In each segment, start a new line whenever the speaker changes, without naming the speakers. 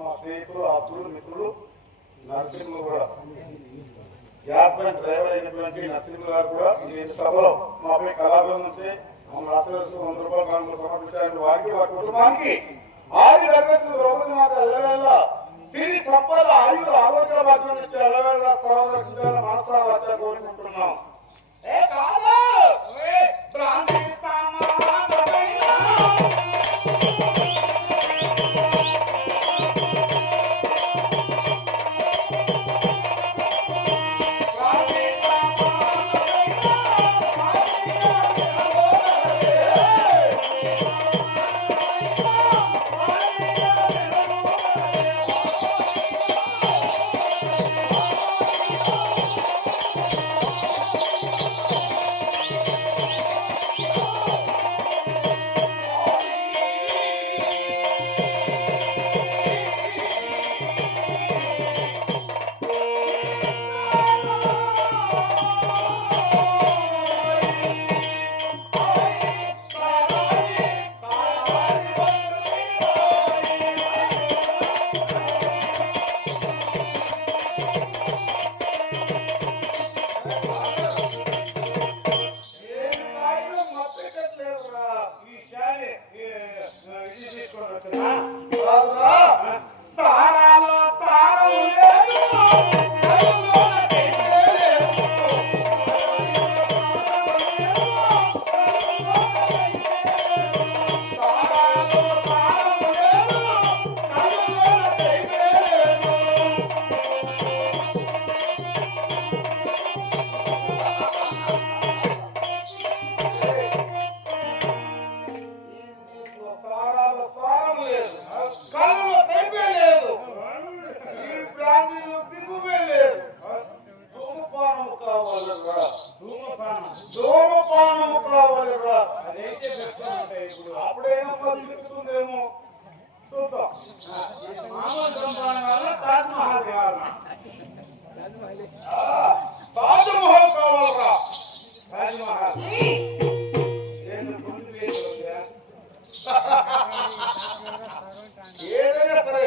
మా స్నేహితులు అప్పుడు మిత్రులు నరసింహులు కూడా. గ్యాస్ బండ్ డ్రైవర్ అయినటువంటి నరసింహులు గారు కూడా ఈ సభలో మాపై కళాబృందం నుంచి మమ్మల్ని ఆశీర్వదిస్తూ వంద రూపాయల కానుకలు సమర్పించాలని వారికి వారి కుటుంబానికి ఆరు రకస్తులు రోజు మాత ఎల్లవేళ. సిరి సంపద ఆయుధ ఆరోగ్య భాగ్యం నుంచి ఎల్లవేళ సంరక్షించాలని మనసా వచ్చ కోరుకుంటున్నాం. ఇప్పుడు అప్పుడేమో చూద్దాం.
మామూలు ధూమపానం వల్ల తాజ్ మహల్ కావాలరా.
తాజ్
మహల్
ఏదైనా సరే.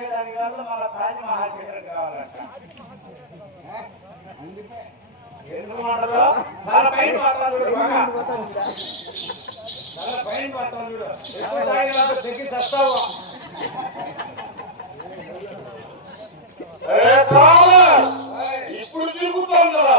పెట్టారట పెట్టానట సిగరెట్ మన తాజ్ కావాలంట ఎందుకు మన పైన మాట్లాడు మన పైన మాట్లాడు తగ్గి
ఇప్పుడు తిరుగుతుందిరా.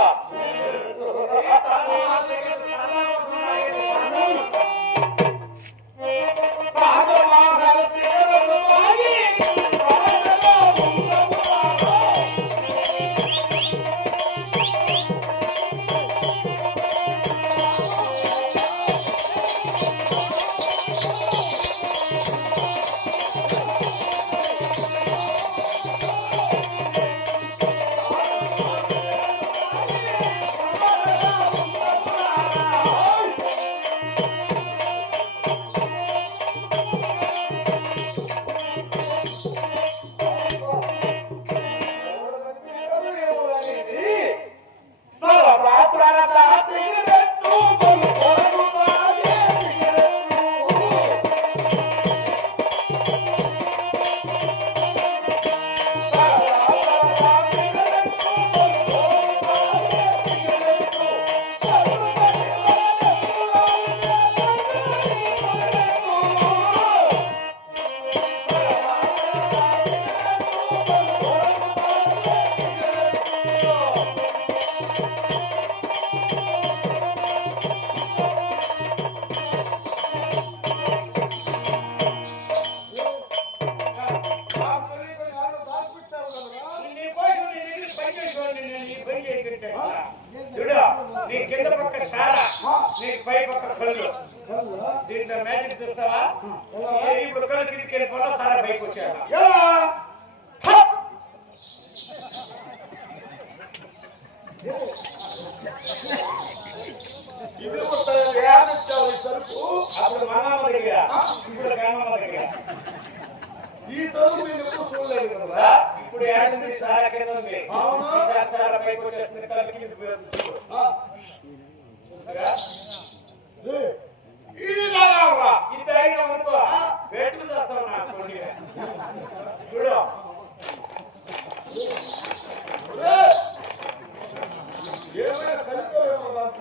Yeah.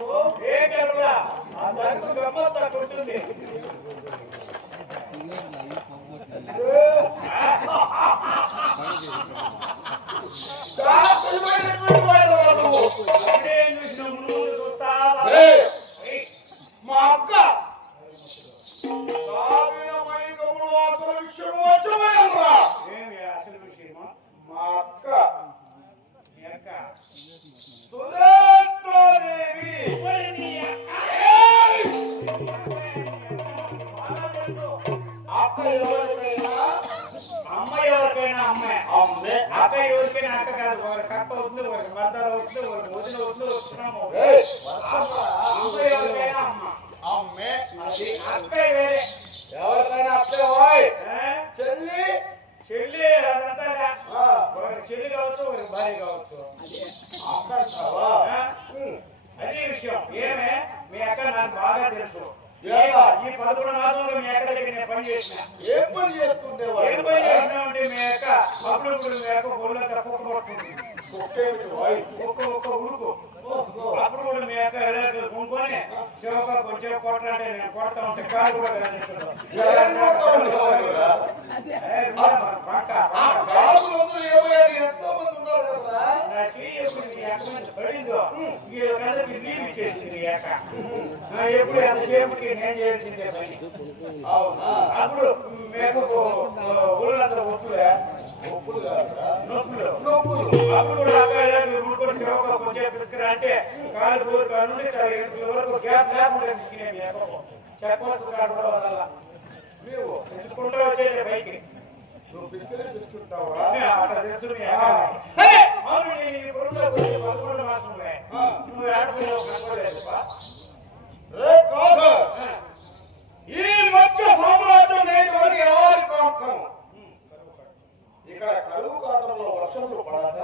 ఏ
కరువులా ఆ సరుకు గమ్మత్తా కొట్టుంది. అక్క ఎవరికైనా అక్క కాదు. ఒకరి కక్క వస్తుంది ఒకరి భర్తలు వస్తుంది ఒకరి వదిన వస్తున్నాము.
అమ్మ. ఎవరికైనా
అమ్మ అక్క వేరే.
ఎవరికైనా అక్కే
ఏ?
చెల్లి.
చెల్లి అదంతా ఒకరికి చెల్లి కావచ్చు ఒకరికి భార్య కావచ్చు.
అక్క?
అదే విషయం. ఏమే? మీ అక్క నాకు బాగా తెలుసు?
ఈ
పదకొండు మాసంలో మీ అక్క దగ్గర నేను పని చేసిన
ఏం పని ఏం చేస్తుండేవాడు పని చేసినా
అంటే మీ అక్క అప్పుడప్పుడు మీ అక్క ఒళ్ళంతా కుక్క పడుతుంది
కుక్కేమిటి ఓయ్
ఒక్క ఒక్క ఉడుకు. అప్పుడు కూడా మీ అక్క వెళ్ళాక కొనుక్కొని శివక కొంచెం కొట్టంటే నేను కొడతా ఉంటే కాలు కూడా కనిపిస్తున్నాడు. పడిందో? కళ్ళకి లీవ్ ఇచ్చేసింది
ఆ,
ఎప్పుడు ఎంతసేపటికి నేను చేయాల్సిందే పని? అప్పుడు మేకకు ఊళ్ళంతా ఒప్పులే?
ఒప్పులు?
నొప్పులు.
నొప్పులు.
అప్పుడు కూడా అక్క ఇలా ఊరుకొని శివక కొంచెం పిసుకురా అంటే కాలు దూరు కాలు నుండి చాలా ఎనిమిది వరకు గ్యాప్ లేకుండా పిసికినాయి మీ అక్కకు చెప్పవలసిన కాడు కూడా వదల
నీవు.
పిసుకుంటూ వచ్చేది పైకి.
నువ్వు
అట్లా తెలుసు మీ అక్క
కాదు ఈ మధ్య సామ్రాజ్యం లేని వారికి ఎలాంటి ప్రాంతం ఇక్కడ కరువు కాలంలో వర్షములు పడక